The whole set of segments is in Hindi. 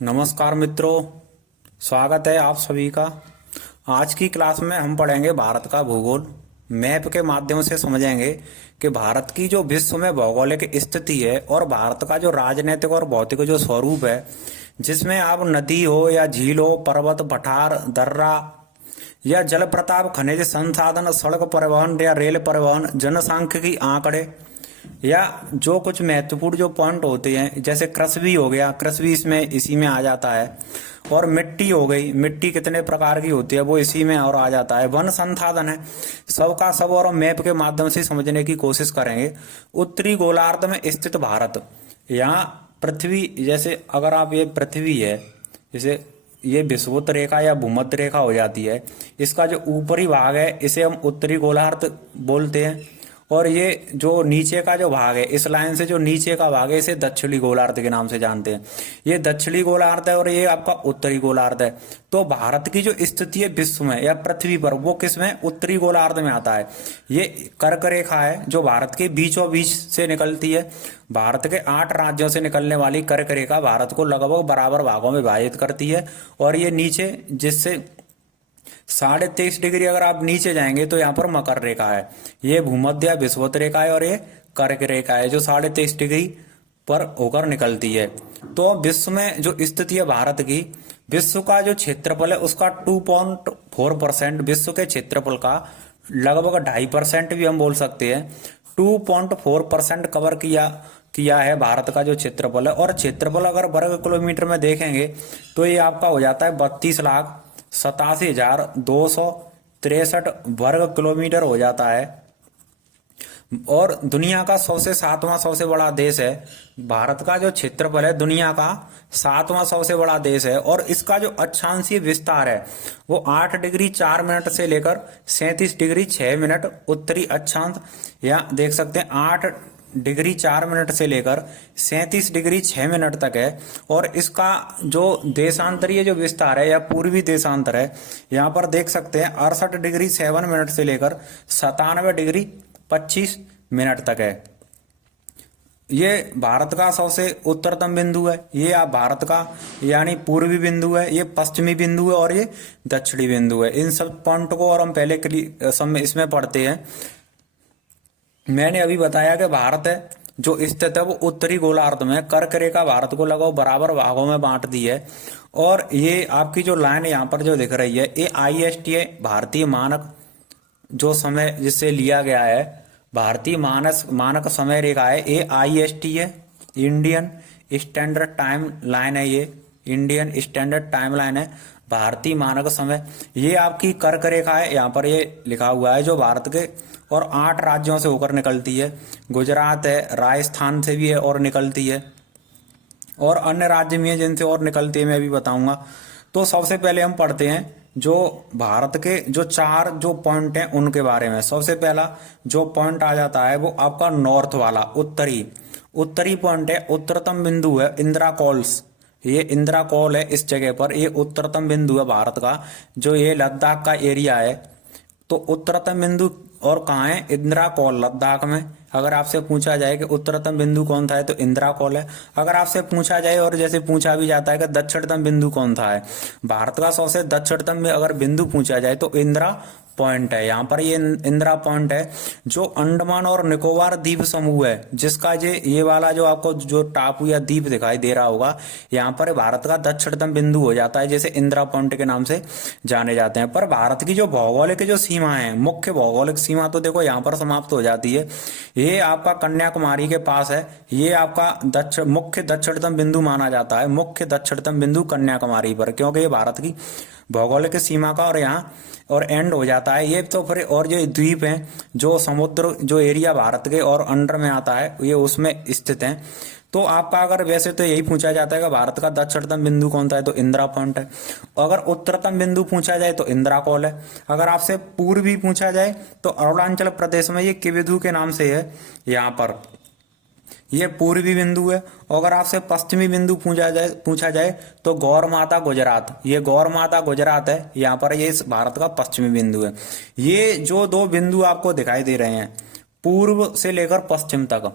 नमस्कार मित्रों, स्वागत है आप सभी का। आज की क्लास में हम पढ़ेंगे भारत का भूगोल। मैप के माध्यम से समझेंगे कि भारत की जो विश्व में भौगोलिक स्थिति है और भारत का जो राजनीतिक और भौतिक जो स्वरूप है, जिसमें आप नदी हो या झील हो, पर्वत, पठार, दर्रा या जल प्रताप, खनिज संसाधन, सड़क परिवहन या रेल परिवहन, जनसांख्यिकी आंकड़े या जो कुछ महत्वपूर्ण जो पॉइंट होते हैं, जैसे कृषि हो गया, कृषि इसमें इसी में आ जाता है। और मिट्टी हो गई, मिट्टी कितने प्रकार की होती है वो इसी में और आ जाता है। वन संसाधन है, सबका सब और मैप के माध्यम से समझने की कोशिश करेंगे। उत्तरी गोलार्ध में स्थित भारत, यहाँ पृथ्वी, जैसे अगर आप, ये पृथ्वी है, जैसे ये विषुवत रेखा या भूमध्य रेखा हो जाती है, इसका जो ऊपरी भाग है इसे हम उत्तरी गोलार्ध बोलते हैं। और ये जो नीचे का जो भाग है, इस लाइन से जो नीचे का भाग है, इसे दक्षिणी गोलार्ध के नाम से जानते हैं। ये दक्षिणी गोलार्ध है और ये आपका उत्तरी गोलार्ध है। तो भारत की जो स्थिति है विश्व में या पृथ्वी पर, वो किस में, उत्तरी गोलार्ध में आता है। ये कर्क रेखा है जो भारत के बीचों बीच से निकलती है। भारत के 8 राज्यों से निकलने वाली कर्क रेखा भारत को लगभग बराबर भागों में विभाजित करती है। और ये नीचे, जिससे 23.5 डिग्री अगर आप नीचे जाएंगे तो यहाँ पर मकर रेखा है। ये भूमध्य या विषुवत रेखा है और ये कर्क रेखा है जो 23.5 डिग्री पर होकर निकलती है। तो विश्व में जो स्थिति है भारत की, विश्व का जो क्षेत्रफल है उसका 2.4%, विश्व के क्षेत्रफल का लगभग 2.5% भी हम बोल सकते हैं, 2.4% कवर किया है भारत का जो क्षेत्रफल है। और क्षेत्रफल अगर वर्ग किलोमीटर में देखेंगे तो ये आपका हो जाता है 32,87,263 वर्ग किलोमीटर हो जाता है। और दुनिया का सबसे बड़ा देश है। भारत का जो क्षेत्रफल है दुनिया का 7वां सबसे बड़ा देश है। और इसका जो अक्षांशीय विस्तार है वो 8 डिग्री 4 मिनट से लेकर 37 डिग्री 6 मिनट उत्तरी अक्षांश, या देख सकते हैं 8 डिग्री 4 मिनट से लेकर 37 डिग्री 6 मिनट तक है। और इसका जो देशांतरीय जो विस्तार है या पूर्वी देशांतर है, यहाँ पर देख सकते हैं 68 डिग्री 7 मिनट से लेकर 97 डिग्री 25 मिनट तक है। ये भारत का सबसे उत्तरतम बिंदु है। ये आप भारत का यानी पूर्वी बिंदु है, ये पश्चिमी बिंदु है और ये दक्षिणी बिंदु है। इन सब पॉइंट को और हम पहले इसमें पढ़ते हैं। मैंने अभी बताया कि भारत है जो स्थित है वो उत्तरी गोलार्ध में, कर्क रेखा भारत को लगभग बराबर भागों में बांट दी है। और ये आपकी जो लाइन यहाँ पर जो दिख रही है, ये ISTA भारतीय मानक जो समय जिससे लिया गया है, भारतीय मानक समय रेखा है। ये ISTA Indian standard time line है, ये इंडियन स्टैंडर्ड टाइम लाइन है, भारतीय मानक समय। ये आपकी कर्क रेखा है, यहाँ पर ये लिखा हुआ है, जो भारत के और 8 राज्यों से होकर निकलती है। गुजरात है, राजस्थान से भी है और निकलती है, और अन्य राज्य भी हैं जिनसे और निकलती है, मैं अभी बताऊंगा। तो सबसे पहले हम पढ़ते हैं जो भारत के जो 4 जो पॉइंट हैं उनके बारे में। सबसे पहला जो पॉइंट आ जाता है वो आपका नॉर्थ वाला, उत्तरी पॉइंट है। उत्तरतम बिंदु है इंदिरा कॉल्स, ये इंदिरा कॉल है इस जगह पर, ये उत्तरतम बिंदु है भारत का, जो ये लद्दाख का एरिया है। तो उत्तरतम बिंदु और कहाँ है, इंदिरा कॉल लद्दाख में। अगर आपसे पूछा जाए कि उत्तरतम बिंदु कौन था है तो इंदिरा कॉल है। अगर आपसे पूछा जाए, और जैसे पूछा भी जाता है कि दक्षिणतम बिंदु कौन था है, भारत का सबसे दक्षिणतम में अगर बिंदु पूछा जाए तो इंदिरा पॉइंट है। यहाँ पर ये इंदिरा पॉइंट है जो अंडमान और निकोबार द्वीप समूह है, जिसका ये वाला जो आपको जो टापू या द्वीप दिखाई दे रहा होगा, यहाँ पर भारत का दक्षिणतम बिंदु हो जाता है, जैसे इंदिरा पॉइंट के नाम से जाने जाते हैं। पर भारत की जो भौगोलिक जो सीमा है, मुख्य भौगोलिक सीमा तो देखो यहाँ पर समाप्त हो जाती है। ये आपका कन्याकुमारी के पास है, ये आपका मुख्य दक्षिणतम बिंदु माना जाता है, मुख्य दक्षिणतम बिंदु कन्याकुमारी पर, क्योंकि ये भारत की भौगोलिक सीमा का और यहाँ और एंड हो जाता है ये। तो फिर और जो द्वीप हैं, जो समुद्र जो एरिया भारत के और अंडर में आता है, ये उसमें स्थित हैं। तो आपका अगर वैसे तो यही पूछा जाता है कि भारत का दक्षिणतम बिंदु कौन सा है तो इंदिरा पॉइंट है। अगर उत्तरतम बिंदु पूछा जाए तो इंदिरा कॉल है। अगर आपसे पूर्वी पूछा जाए तो अरुणाचल प्रदेश में ये किबिधु के नाम से है, यहाँ पर ये पूर्वी बिंदु है। अगर आपसे पश्चिमी बिंदु पूछा जाए तो गौर माता गुजरात, ये गौर माता गुजरात है, यहाँ पर ये भारत का पश्चिमी बिंदु है। ये जो 2 बिंदु आपको दिखाई दे रहे हैं पूर्व से लेकर पश्चिम तक,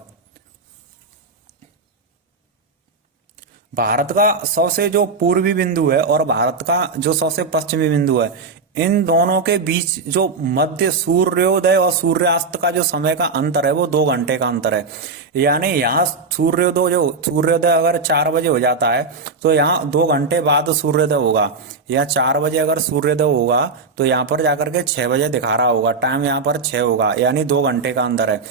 भारत का सबसे जो पूर्वी बिंदु है और भारत का जो सबसे पश्चिमी बिंदु है, इन दोनों के बीच जो मध्य सूर्योदय और सूर्यास्त का जो समय का अंतर है वो 2 घंटे का अंतर है। यानी यहाँ सूर्योदय अगर 4 बजे हो जाता है तो यहाँ 2 घंटे बाद सूर्योदय होगा, या 4 बजे अगर सूर्योदय होगा तो यहाँ पर जाकर के 6 बजे दिखा रहा होगा, टाइम यहाँ पर 6 होगा, यानी 2 घंटे का अंतर है।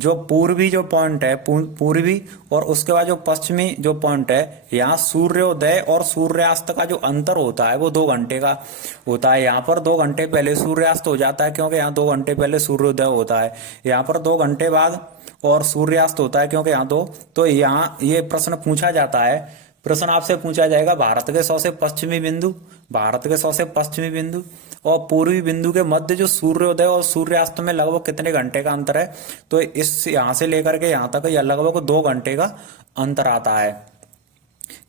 जो पूर्वी जो पॉइंट है पूर्वी और उसके बाद जो पश्चिमी जो पॉइंट है, यहाँ सूर्योदय और सूर्यास्त का जो अंतर होता है वो 2 घंटे का होता है। यहाँ पर 2 घंटे पहले सूर्यास्त हो जाता है क्योंकि यहाँ 2 घंटे पहले सूर्योदय होता है, यहाँ पर 2 घंटे बाद और सूर्यास्त होता है क्योंकि यहाँ तो यहाँ ये प्रश्न पूछा जाता है। प्रश्न आपसे पूछा जाएगा भारत के सबसे पश्चिमी बिंदु और पूर्वी बिंदु के मध्य जो सूर्योदय और सूर्यास्त में लगभग कितने घंटे का अंतर है, तो इस यहाँ से लेकर के यहाँ तक यह लगभग 2 घंटे का अंतर आता है।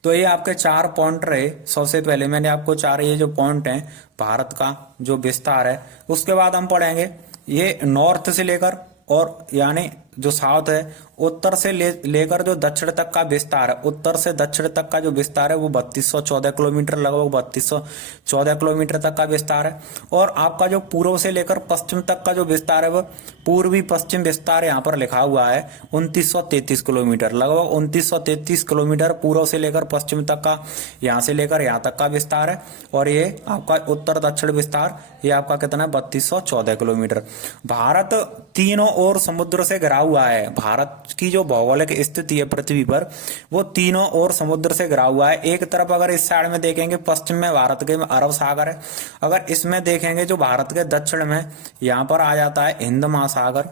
तो ये आपके 4 पॉइंट रहे। सबसे पहले मैंने आपको 4 ये जो पॉइंट हैं भारत का जो विस्तार है, उसके बाद हम पढ़ेंगे ये नॉर्थ से लेकर और यानी जो साउथ है उत्तर से लेकर जो दक्षिण तक का विस्तार है, उत्तर से दक्षिण तक का जो विस्तार है वो 3214 किलोमीटर, लगभग 3214 किलोमीटर तक का विस्तार है। और आपका जो पूर्व से लेकर पश्चिम तक का जो विस्तार है वो पूर्वी पश्चिम विस्तार यहाँ पर लिखा हुआ है 2933 किलोमीटर, लगभग 2933 किलोमीटर पूर्व से लेकर पश्चिम तक का, यहाँ से लेकर यहाँ तक का विस्तार है। और ये आपका उत्तर दक्षिण विस्तार ये आपका कितना है 3214 किलोमीटर। भारत तीनों ओर समुद्र से घिरा हुआ है। भारत की जो भौगोलिक स्थिति है पृथ्वी पर वो तीनों ओर समुद्र से घिरा हुआ है। एक तरफ अगर इस साइड में देखेंगे पश्चिम में भारत के अरब सागर है, अगर इसमें देखेंगे जो भारत के दक्षिण में यहाँ पर आ जाता है हिंद महासागर,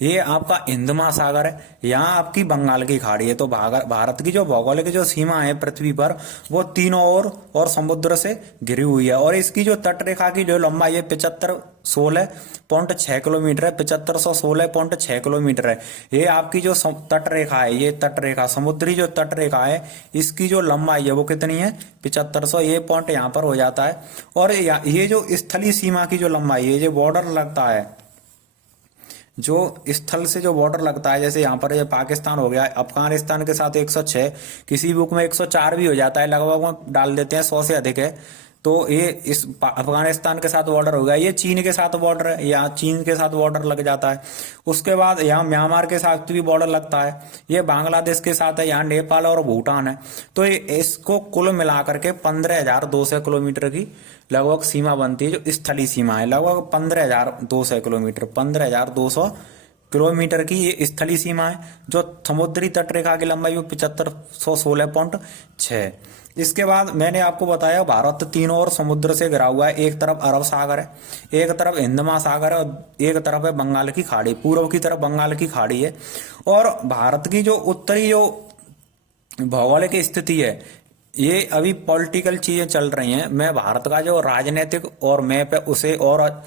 ये आपका हिंद महासागर है, यहाँ आपकी बंगाल की खाड़ी है। तो भारत की जो भौगोलिक जो सीमा है पृथ्वी पर वो तीनों ओर और समुद्र से घिरी हुई है। और इसकी जो तट रेखा की जो लंबाई है 7516.6 किलोमीटर है, 7516.6 किलोमीटर है। ये आपकी जो तट रेखा है, ये तट रेखा समुद्री जो तट रेखा है इसकी जो लंबाई है वो कितनी है 7500, ये पॉइंट यहाँ पर हो जाता है। और ये जो स्थलीय सीमा की जो लंबाई है, ये बॉर्डर लगता है, जो स्थल से जो बॉर्डर लगता है, जैसे यहाँ पर ये पाकिस्तान हो गया, अफगानिस्तान के साथ 106, किसी बुक में 104 भी हो जाता है, लगभग डाल देते हैं 100 से अधिक है। तो ये इस अफगानिस्तान के साथ बॉर्डर हो गया, ये चीन के साथ बॉर्डर है, यहाँ चीन के साथ बॉर्डर लग जाता है। उसके बाद यहाँ म्यांमार के साथ भी बॉर्डर लगता है, ये बांग्लादेश के साथ है, यहाँ नेपाल और भूटान है। तो ये इसको कुल मिलाकर के 15,200 किलोमीटर की लगभग सीमा बनती है, जो स्थलीय सीमा है। लगभग 15,200 किलोमीटर, 15,200 किलोमीटर की ये स्थलीय सीमा है। जो समुद्री तट रेखा की लंबाई वो 7516.6। इसके बाद मैंने आपको बताया भारत तीनों ओर समुद्र से घिरा हुआ है। एक तरफ अरब सागर है, एक तरफ हिंद महासागर है और एक तरफ है बंगाल की खाड़ी, पूर्व की तरफ बंगाल की खाड़ी है। और भारत की जो उत्तरी जो भौगोलिक स्थिति है, ये अभी पॉलिटिकल चीजें चल रही हैं। मैं भारत का जो राजनीतिक और मैप है उसे और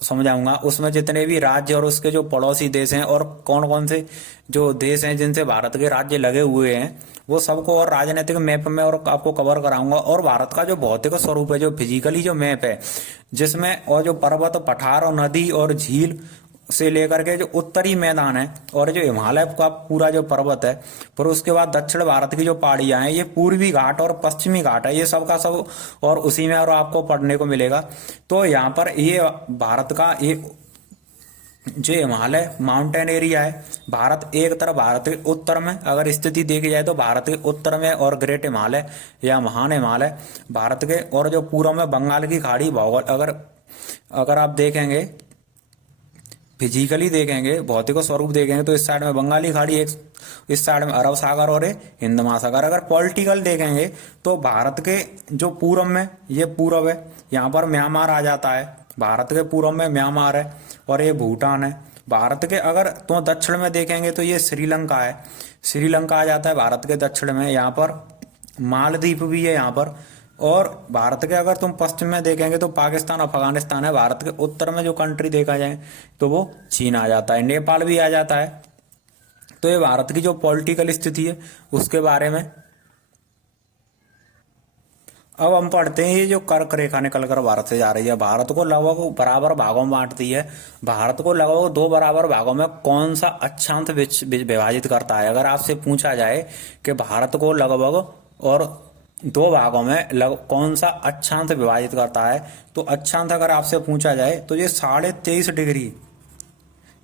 समझाऊंगा, उसमें जितने भी राज्य और उसके जो पड़ोसी देश हैं और कौन कौन से जो देश हैं जिनसे भारत के राज्य लगे हुए हैं वो सबको और राजनीतिक मैप में और आपको कवर कराऊंगा। और भारत का जो भौतिक स्वरूप है, जो फिजिकली जो मैप है, जिसमें और जो पर्वत पठार और नदी और झील से लेकर के जो उत्तरी मैदान है और जो हिमालय का पूरा जो पर्वत है, फिर उसके बाद दक्षिण भारत की जो पहाड़ियां हैं, ये पूर्वी घाट और पश्चिमी घाट है, ये सब का सब और उसी में और आपको पढ़ने को मिलेगा। तो यहाँ पर ये भारत का ये जो हिमालय माउंटेन एरिया है, भारत एक तरफ भारत के उत्तर में अगर स्थिति देखी जाए तो भारत के उत्तर में और ग्रेट हिमालय या महान हिमालय भारत के, और जो पूर्व में बंगाल की खाड़ी भौगोल अगर आप देखेंगे फिजिकली देखेंगे, भौतिक स्वरूप देखेंगे तो इस साइड में बंगाली खाड़ी, एक इस साइड में अरब सागर और हिंद महासागर। अगर पॉलिटिकल देखेंगे तो भारत के जो पूर्व में ये पूर्व है, यहाँ पर म्यांमार आ जाता है, भारत के पूर्व में म्यांमार है और ये भूटान है। भारत के अगर तो दक्षिण में देखेंगे तो ये श्रीलंका है, श्रीलंका आ जाता है भारत के दक्षिण में, यहाँ पर मालदीव भी है यहाँ पर। और भारत के अगर तुम पश्चिम में देखेंगे तो पाकिस्तान अफगानिस्तान है। भारत के उत्तर में जो कंट्री देखा जाए तो वो चीन आ जाता है, नेपाल भी आ जाता है। तो ये भारत की जो पॉलिटिकल स्थिति है उसके बारे में। अब हम पढ़ते हैं ये जो कर्क रेखा निकल कर भारत से जा रही है, भारत को लगभग बराबर भागों में बांटती है। भारत को लगभग दो बराबर भागों में कौन सा अक्षांश विभाजित करता है? अगर आपसे पूछा जाए कि भारत को लगभग और दो भागों में कौन सा अक्षांश विभाजित करता है, तो अक्षांश अगर आपसे पूछा जाए तो ये 23.5 डिग्री,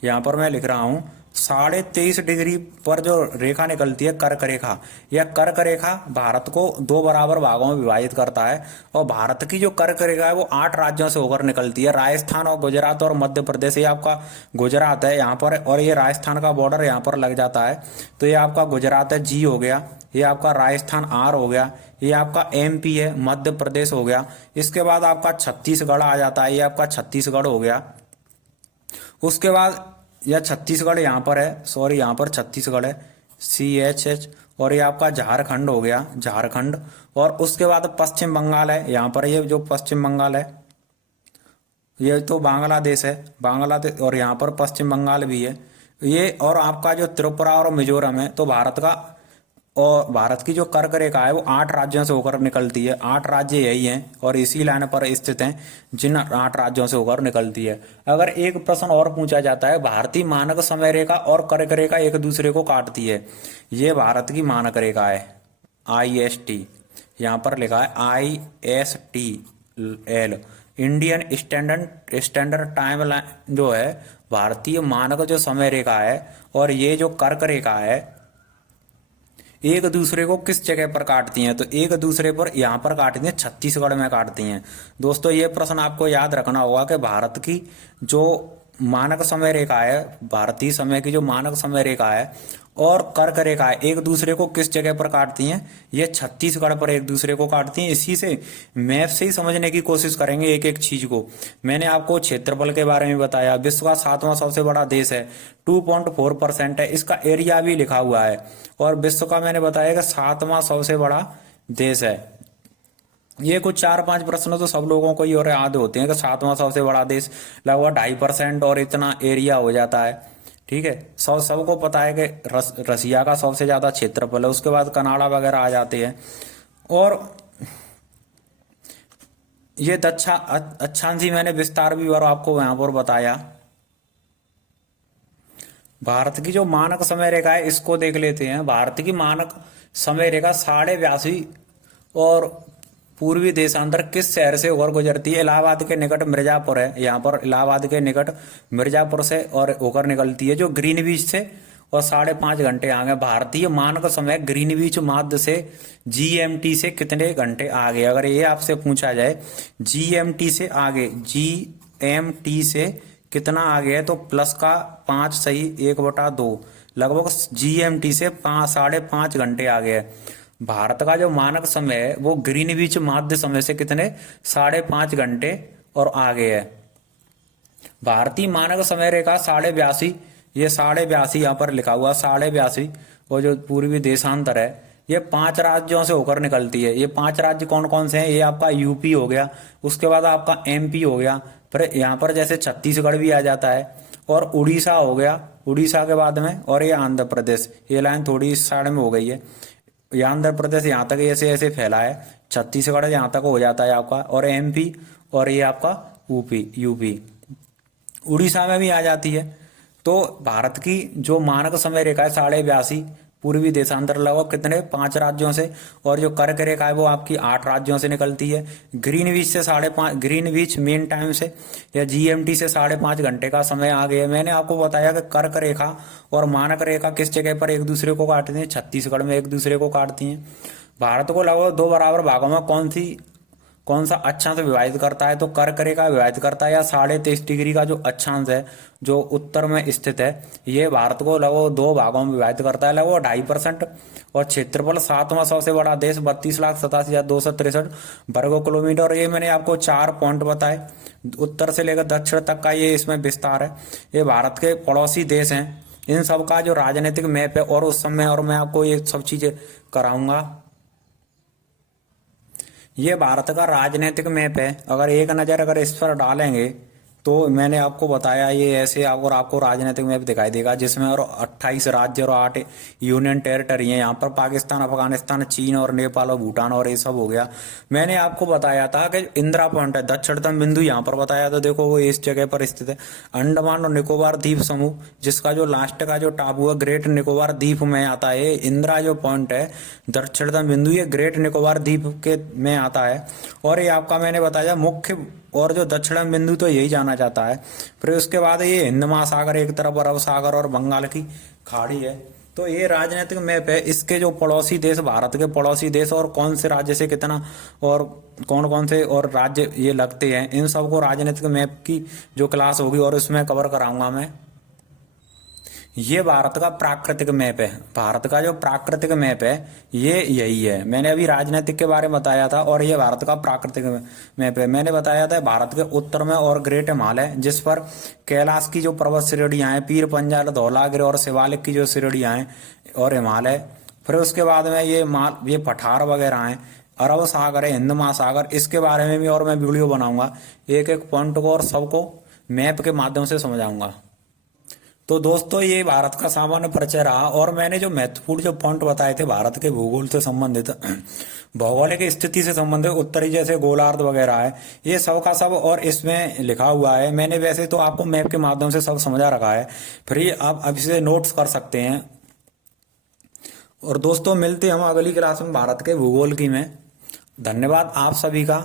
यहाँ पर मैं लिख रहा हूं 23.5 डिग्री पर जो रेखा निकलती है कर्क रेखा, यह कर्क रेखा भारत को दो बराबर भागों में विभाजित करता है। और भारत की जो कर्क रेखा है वो 8 राज्यों से होकर निकलती है, राजस्थान और गुजरात और मध्य प्रदेश। ये आपका गुजरात है यहाँ पर, और ये राजस्थान का बॉर्डर यहाँ पर लग जाता है, तो ये आपका गुजरात है जी हो गया, ये आपका राजस्थान आर हो गया, ये आपका एमपी है मध्य प्रदेश हो गया। इसके बाद आपका छत्तीसगढ़ आ जाता है, ये आपका छत्तीसगढ़ हो गया। उसके बाद यह छत्तीसगढ़ यहाँ पर है, सॉरी यहाँ पर छत्तीसगढ़ है CHH, और ये आपका झारखंड हो गया, झारखंड। और उसके बाद पश्चिम बंगाल है यहाँ पर, ये जो पश्चिम बंगाल है ये तो बांग्लादेश है, बांग्लादेश, और यहाँ पर पश्चिम बंगाल भी है ये। और आपका जो त्रिपुरा और मिजोरम है, तो भारत का और भारत की जो कर्क रेखा है वो 8 राज्यों से होकर निकलती है। 8 राज्य यही हैं और इसी लाइन पर स्थित हैं जिन 8 राज्यों से होकर निकलती है। अगर एक प्रश्न और पूछा जाता है, भारतीय मानक समय रेखा और कर्क रेखा एक दूसरे को काटती है, ये भारत की मानक रेखा है IST, यहाँ पर लिखा है ISTL, Indian standard time line जो है भारतीय मानक जो समय रेखा है, और ये जो कर्क रेखा है एक दूसरे को किस जगह पर काटती हैं? तो एक दूसरे पर यहाँ पर काटती हैं, छत्तीसगढ़ में काटती हैं। दोस्तों ये प्रश्न आपको याद रखना होगा कि भारत की जो मानक समय रेखा है, भारतीय समय की जो मानक समय रेखा है और कर्क रेखा है, एक दूसरे को किस जगह पर काटती हैं? ये छत्तीसगढ़ पर एक दूसरे को काटती हैं। इसी से मैप से ही समझने की कोशिश करेंगे एक एक चीज को। मैंने आपको क्षेत्रफल के बारे में बताया, विश्व का 7वां सबसे बड़ा देश है, 2.4% है, इसका एरिया भी लिखा हुआ है। और विश्व का मैंने बताया कि 7वां सबसे बड़ा देश है। ये कुछ 4-5 प्रश्न तो सब लोगों को ही और याद होते हैं कि 7वां सबसे बड़ा देश लगभग 2.5% और इतना एरिया हो जाता है। ठीक है, सबको पता है कि रसिया का सबसे ज्यादा क्षेत्रफल है, उसके बाद कनाडा वगैरह आ जाते हैं। और ये अक्षांशी मैंने विस्तार भी और आपको यहाँ पर बताया। भारत की जो मानक समय रेखा है इसको देख लेते हैं। भारत की मानक समय रेखा 82.5 और पूर्वी देशांतर किस शहर से होकर गुजरती है? इलाहाबाद के निकट मिर्जापुर है, यहाँ पर इलाहाबाद के निकट मिर्जापुर से और होकर निकलती है, जो ग्रीनविच से और 5.5 घंटे आगे। भारतीय मानक समय ग्रीनविच माध्य से GMT से कितने घंटे आगे? अगर ये आपसे पूछा जाए GMT से आगे, GMT से कितना आगे है, तो प्लस का 5 सही 1/2, लगभग GMT से 5.5 घंटे आगे है। भारत का जो मानक समय है वो ग्रीनविच माध्य समय से कितने 5.5 घंटे और आगे है। भारतीय मानक समय रेखा 82.5, ये 82.5 यहाँ पर लिखा हुआ 82.5, और जो पूर्वी देशांतर है ये 5 राज्यों से होकर निकलती है। ये 5 राज्य कौन कौन से हैं? ये आपका यूपी हो गया, उसके बाद आपका MP हो गया, फिर यहाँ पर जैसे छत्तीसगढ़ भी आ जाता है, और उड़ीसा हो गया, उड़ीसा के बाद में, और ये आंध्र प्रदेश। ये लाइन थोड़ी इस साइड में हो गई है, ये आंध्र प्रदेश यहाँ तक ऐसे ऐसे फैला है, छत्तीसगढ़ यहाँ तक हो जाता है आपका, और MP, और ये आपका यूपी उड़ीसा में भी आ जाती है। तो भारत की जो मानक समय रेखा है 82.5, पूर्वी देशांतर लगभग कितने 5 राज्यों से, और जो कर्क रेखा है वो आपकी 8 राज्यों से निकलती है। ग्रीनविच से 5.5, ग्रीनविच मेन टाइम से या GMT से 5.5 घंटे का समय आ गया। मैंने आपको बताया कि कर्क रेखा और मानक रेखा किस जगह पर एक दूसरे को काटती हैं? छत्तीसगढ़ में एक दूसरे को काटती हैं। भारत को लगभग 2 बराबर भागों में कौन सा अक्षांश विभाजित करता है? तो कर्क रेखा विभाजित करता है, या 23.5 डिग्री का जो अक्षांश है जो उत्तर में स्थित है ये भारत को लगभग 2 भागों में विभाजित करता है, लगभग 2.5%। और क्षेत्रफल 7वां सबसे बड़ा देश 32,87,263 वर्ग किलोमीटर। ये मैंने आपको 4 पॉइंट बताए, उत्तर से लेकर दक्षिण तक का ये इसमें विस्तार है। ये भारत के पड़ोसी देश हैं, इन सब का जो राजनीतिक मैप है और उस समय, और मैं आपको ये सब चीजें कराऊंगा। ये भारत का राजनीतिक मैप है, अगर एक नज़र अगर इस पर डालेंगे तो मैंने आपको बताया ये ऐसे और आपको राजनीतिक मैप दिखाई देगा जिसमें और 28 राज्य और 8 यूनियन टेरिटरी है। यहाँ पर पाकिस्तान, अफगानिस्तान, चीन और नेपाल और भूटान और ये सब हो गया। मैंने आपको बताया था कि इंदिरा पॉइंट है, दक्षिणतम बिंदु यहाँ पर बताया था, देखो वो इस जगह पर स्थित है। अंडमान और निकोबार द्वीप समूह, जिसका जो लास्ट का जो टापू है ग्रेट निकोबार द्वीप में आता है। इंदिरा जो पॉइंट है दक्षिणतम बिंदु, ये ग्रेट निकोबार द्वीप के में आता है। और ये आपका मैंने बताया मुख्य और जो दक्षिण बिंदु तो यही जाना जाता है। फिर उसके बाद ये हिंद महासागर एक तरफ, अरब सागर और बंगाल की खाड़ी है। तो ये राजनीतिक मैप है। इसके जो पड़ोसी देश, भारत के पड़ोसी देश और कौन से राज्य से कितना और कौन कौन से और राज्य ये लगते हैं, इन सबको राजनीतिक मैप की जो क्लास होगी और उसमें कवर कराऊंगा मैं। ये भारत का प्राकृतिक मैप है। भारत का जो प्राकृतिक मैप है ये यही है। मैंने अभी राजनीतिक के बारे में बताया था और ये भारत का प्राकृतिक मैप है। मैंने बताया था भारत के उत्तर में और ग्रेट हिमालय, जिस पर कैलाश की जो पर्वत श्रेणियां हैं, पीर पंजाल, धौलागिरी और शिवालिक की जो श्रेणियां हैं और हिमालय। फिर उसके बाद में ये पठार वगैरह हैं, अरब सागर है, हिंद महासागर, इसके बारे में भी और मैं वीडियो बनाऊंगा। एक एक पॉइंट को और सबको मैप के माध्यम से समझाऊंगा। तो दोस्तों ये भारत का सामान्य परिचय रहा और मैंने जो महत्वपूर्ण जो पॉइंट बताए थे भारत के भूगोल से संबंधित, भौगोलिक स्थिति से संबंधित, उत्तरी जैसे गोलार्ध वगैरह है, ये सब का सब और इसमें लिखा हुआ है। मैंने वैसे तो आपको मैप के माध्यम से सब समझा रखा है, फिर ये आप अब इसे नोट्स कर सकते हैं। और दोस्तों मिलते हम अगली क्लास में भारत के भूगोल की में। धन्यवाद आप सभी का।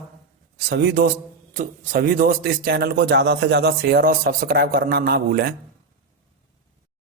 सभी दोस्त इस चैनल को ज्यादा से ज्यादा शेयर और सब्सक्राइब करना ना भूलें।